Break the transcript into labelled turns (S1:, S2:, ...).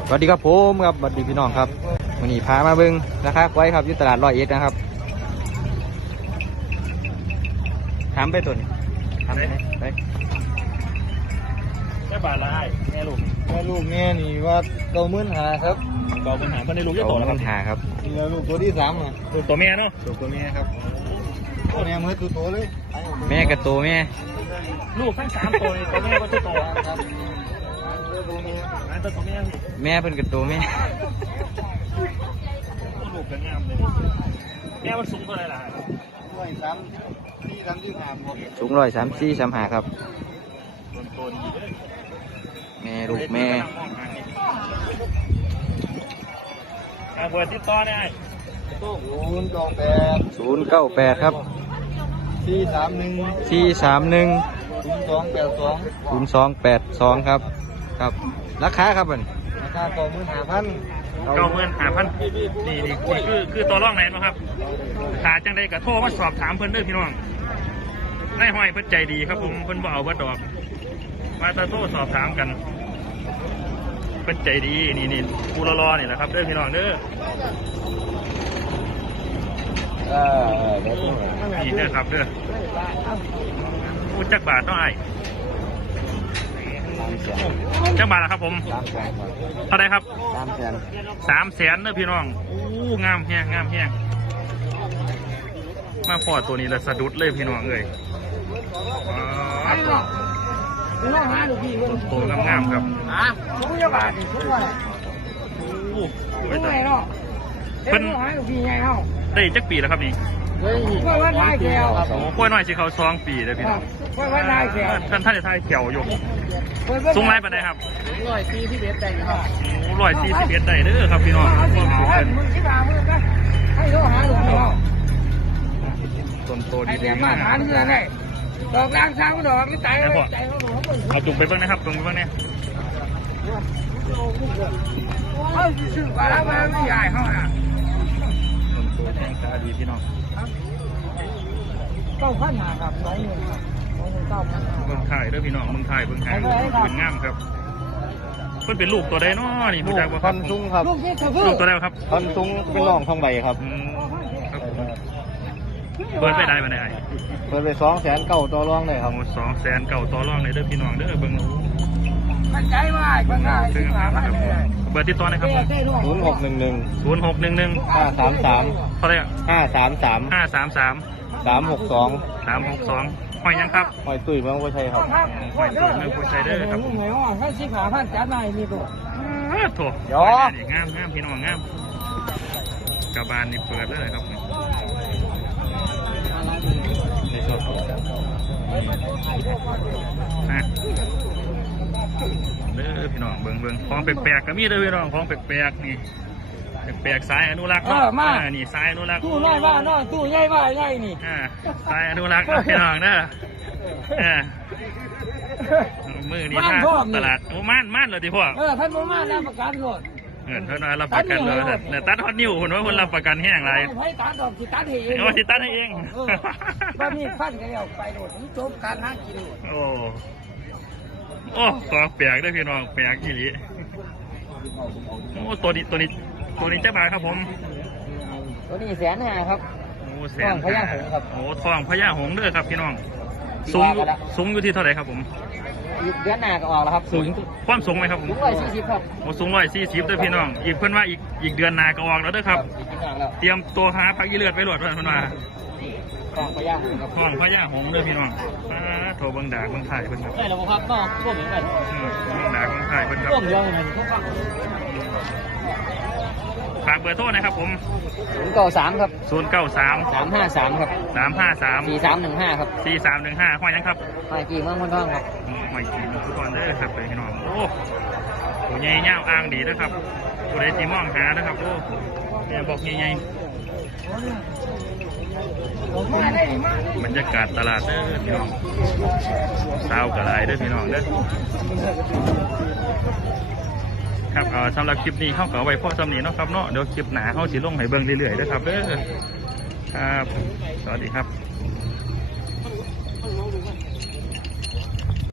S1: สวัสดีครับผมครับสวัสดีพี่น้องครับวันนี้พามาเบิ้งราคาควายครับอยู่ตลาด101นะครับถามไปตัวนี้ถามไปไหนไป
S2: แค่บาทละแม่ลูก
S3: เนี่ยนี่ว่า95,000ครับ
S2: 95,000เพิ่นได้ลูกเยอะโตแล้วครับ
S1: หาครับ
S3: นี่แล้วลูกตัวที่3อ่ะ
S2: ลูกตัวแม่เนาะ
S3: ลูกตัวแม่ครับตัวแม่มือตัวโตเลย
S1: แม่กับตัวแม่
S2: ลูกทั้ง3ตัวนี่ตัวแม่ก็ตัวโต
S3: ครับตัวแม่
S2: อันตัวแม่
S1: แม่เพิ่นกับตัวแม่
S2: ลูกก็งามเลยแม่มันสูงเท่าไหร่ล่ะ
S1: สูง134-135ครับ
S2: ตัวดีเลย
S1: แม่ลูกแม่
S2: เปิดติดต่อได้
S1: 098ครับ431 0282ครับครับราคาครับมัน
S3: ราคา95,000
S2: 95,000นี่คือตัวร่องไหนมั้งครับขาจังได้กับโทรมาสอบถามเพิ่นเด้อพี่น้องนายห้อยเพิ่นใจดีครับผมเพิ่นบ่เอาบ่ดอกมาตะโทรสอบถามกันเพิ่นใจดีนี่กูรอนี่แหละครับเด้อพี่น้องเด้อนี่เด้อครับเด้อพูดจักบาทต้องไอ้จักบาทละครับผมเท่าไรครับ300,000เด้อพี่น้องงามแห้งมาพอตัวนี้แล้วสะดุดเลยพี่น้องเอ้ยตัวงามครับเป็นได้จักปีแล้วครับนี่โอ้กล้วยน้อยสิเขา2 ปีเลยพี่น้องท่านจะทายเขียวอยู่สูงไรปานใดครับ141ได้ครับ141ได้เด้อครับพี่น้องต้นโตดีๆมาก
S3: ดอกล้างช้างดอกนี่ใจ
S2: เอาจุ่มไปเบิ่งนะครับจุ่มไปเบิ่งเนี่ย
S3: เขาซื้อกว่าแล้วมันไม่ใหญ่เขาอ่ะ
S2: ต้นโตแทงตาดีพี่น้อง
S3: 9,500ครับ2,000ครับ9,500
S2: เบิ่งถ่ายเด้อพี่น้องเบิ่งถ่ายเป็นงามครับเพิ่นเป็นลูกตัวใดน้อนี่ผู้จักว่า
S3: พันซุ้งครับ
S2: ลูกตัวใดครับ
S3: พันซุ้งเป็นรองทองใบครับ
S2: เปิดไปได้มาได้
S3: เปิดไป200,000ต่อรองเลยครับ
S2: 200,000ต่อรองเลยเด้อพี่น้องเด้อเบิ่ง
S3: มันใจมากมันง่าย
S2: เบอร์ติดต่อนะครับ
S3: 0611 533
S2: เท่าไหร่
S3: 533
S2: 362หอยยังครับ
S3: หอยตุ้ยเมืองโพชัยครับ
S2: หอยตุ้ยเมืองโพชัยเด้อครับ
S3: ให้15,000จัดหน่อยมีตัว
S2: โถงามพี่น้องงามกระบาลนี่เปิดเลยครับในสดเด้อพี่น้องเบิ่งของแปลกๆก็มีเด้อพี่น้องของแปลกๆนี่แปลกสายอนุรักษ์เนาะนี่สายอนุรักษ์
S3: ตู้น้อยว่าน้อยตู้ใหญ่ว่าใหญ่นี่
S2: สายอนุรักษ์พี่น้องเด้อมือนี่ท่าตลาดโอ้ม่านเลยที่พวก
S3: ท่านบ่ม่านรับประกันโลด
S2: ท่านรับประกันเลยเนี่ยตัดฮอตนิ้วคนว่าคนรับประกันแห้งไร
S3: ให้ตัดดอกสิตัดให้เอง
S2: สิตัดให้เอง
S3: บ้านนี้พันกันแล้วไปโดดจบการหากิน
S2: โอ้ตัวแปลกด้วยพี่น้องแปลกอีหลีโอ้ตัวนี้เจ้าบ่าวครับผม
S3: ตัวนี้150,000ครับ
S2: โอ้ทองพญาหงส์ครับโอ้ทองพญาหงส์เด้อครับพี่น้องสูงอยู่ที่เท่าไหร่ครับผม
S3: เดือนหน้าก็ออกแล้วครับ
S2: สูงความสูงไหมครับผม
S3: 140ครับ
S2: โอ้สูง140เด้อพี่น้องอีกเพิ่นว่าอีกเดือนหน้าก็ออกแล้วเด้อครับเตรียมตัวหาพักยีเลือดไปหลดเพิ่นว่า
S3: ทองพญาหงส์ครับ
S2: ทองพญาหงส์เด้อพี่น้องโทรเบิ่งด่าเบิ่งถ่ายเพิ่นครับ
S3: ได้แล้วครับน้องร่วมเหมือนกัน
S2: เบิ่งด่าเบิ่งถ่ายเพิ่นครับ
S3: ร่วมเดียวกัน
S2: ฝากเบอร์โทรนะครับผม
S3: 093ครับ
S2: 093
S3: 353ครับ4315ครับ
S2: 4315ห้อยยังครับ
S3: ห้อยกี่เมืองพนทองครับ
S2: ห้อยกี่เมืองพนทองเด้อครับพี่น้องโอ้โหใหญ่ยาวอ่างดีนะครับผู้ใดสิมองหานะครับโอ้เนี่ยบอกใหญ่บรรยากาศตลาดเด้อพี่น้องเช้ากระไรเด้อพี่น้องเด้อครับสำหรับคลิปนี้เข้ากับไว้พ่อสำนีเนาะครับเนาะเดี๋ยวคลิปหนาเข้าสิลงให้เบิ่งเรื่อยๆนะครับเด้อครับสวัสดีครับ